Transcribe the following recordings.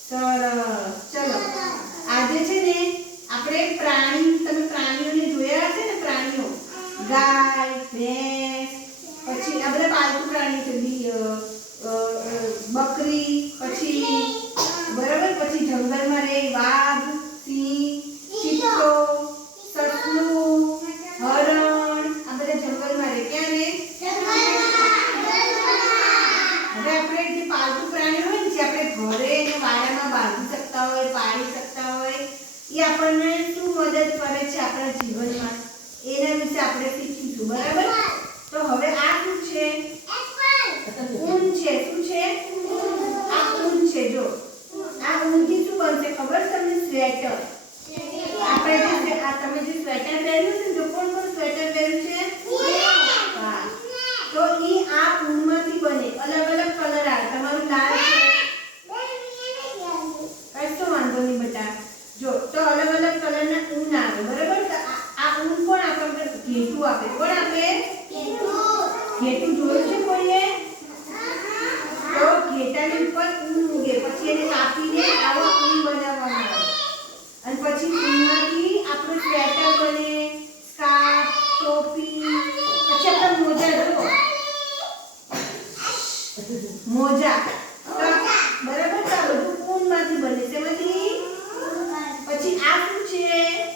સરસ. ચલો. આજે છે ને આપણે પ્રાણી તમે પ્રાણીઓને જોયા હશે ને પ્રાણીઓ ગાય ભેંસ પછી આ બધા પાલતુ પ્રાણી છે બી- અ, અ, અ, બકરી પછી બરાબર પછી જંગલમાં રહે વાઘ સિંહ ચિત્તો સસલું હરણ આ બધા જંગલમાં રહે ક્યાં રહે હવે આપણે જે પાલતુ પ્રાણીઓ હોય ને જે આપણે ઘરે અને વાડામાં બાંધી શકતા હોય પાળી શકતા હોય એ આપણને શું મદદ કરે છે આપણા જીવનમાં? એના વિશે આપણે શીખીશું, બરાબર? તો હવે આ શું છે ઊન છે શું છે આ ઊન છે જો આ ઊનથી શું બનશે ખબર છે તમને સ્વેટર આપણે જે સ્વે- આ તમે જે સ્વેટર પહેર્યું છે ને જો કોણ કોણ સ્વેટર પહેર્યું છે હા તો ઈ આ ઊનમાંથી બને અલગ અલગ કલર આવે તમારું લાલ છે કશો વાંધો નહીં બેટા જો તો અલગ અલગ કલરના ઊન આવે બરાબર તો આ આ ઊન કોણ આપે આપણે ઘેટું આપે. કોણ આપે? ઘેટું જોયું છે કોઈએ? તો ઘેટાની ઉપર ઊન ઉગે પછી એને કાપીને આવો ઊન બનાવવામાં આવે અને પછી ઊનમાંથી આપણું સ્વેટર બને સ્કાર્ફ ટોપી પછી આપણા મોજા જુઓ. મોજા તો બરાબર તો આ બધું ઊનમાંથી બને છે એમાંથી પછી આ શું છે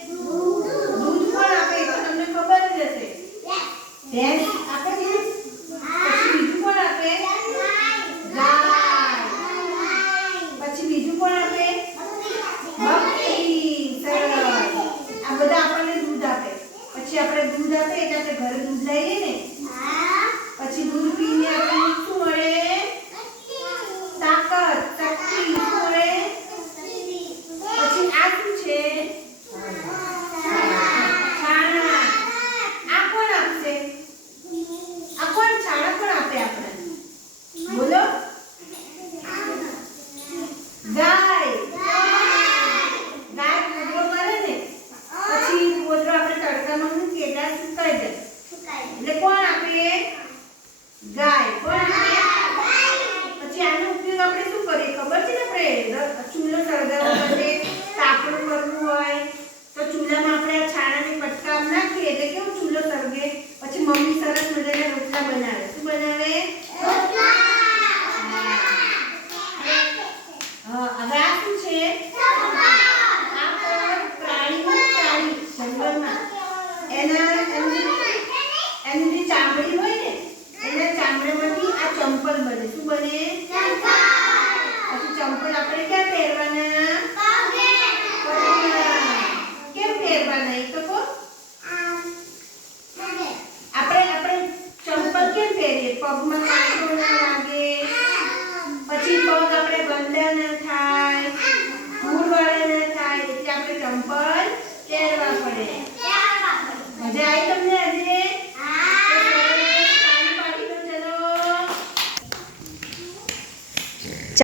દૂધ પણ આપે એ તો તમને ખબર જ હશે પછી બીજું કોણ આપે પછી બીજું કોણ આપે સરસ આ બધા આપણને દૂધ આપે પછી આપણે દૂધ આપે એટલે આપણે ઘરે દૂધ લઈએ ને પછી દૂધ પીને આપણને શું મળે તાકાત શક્તિ શું મળે પછી આ શું છે છાણા આ કોણ આપશે આ કોણ છાણા કોણ આપે આપણે બોલો ગાય ગાય પોદરો કરે ને પછી પોદરો આપણે તડકામાં મૂકીએ એટલે આ સુકાઈ જાય એટલે કોણ આપે ગાય કોણ આપે પછી આનો ઉપયોગ આપણે શું કરીએ ખબર છે ને આપણે ર- ચૂલો સળગાવવા માટે તાપણું કરવું હોય, તો ચૂલામાં આપણે આ છાણાની પટકા નાખીએ એટલે કેવું ચૂલો સળગે? પછી મમ્મી સરસ મજાના રોટલા બનાવે. શું બનાવે? હવે આ શું છે? એની જે ચામડી હોય ને, એના ચામડામાંથી આ ચંપલ બને. શું બને? પણ આપણે ક્યાં પહેરવાના? કેમ પહેરવાના એ તો કહો. આપણે આપણે ચંપલ કેમ પહેરીએ? પગમાં કાંટો ના લાગે? પછી પગ આપણે ગંદા ન થાય મૂળવાળા ના થાય એટલે આપણે ચંપલ પહેરવા પડે. મજા આવી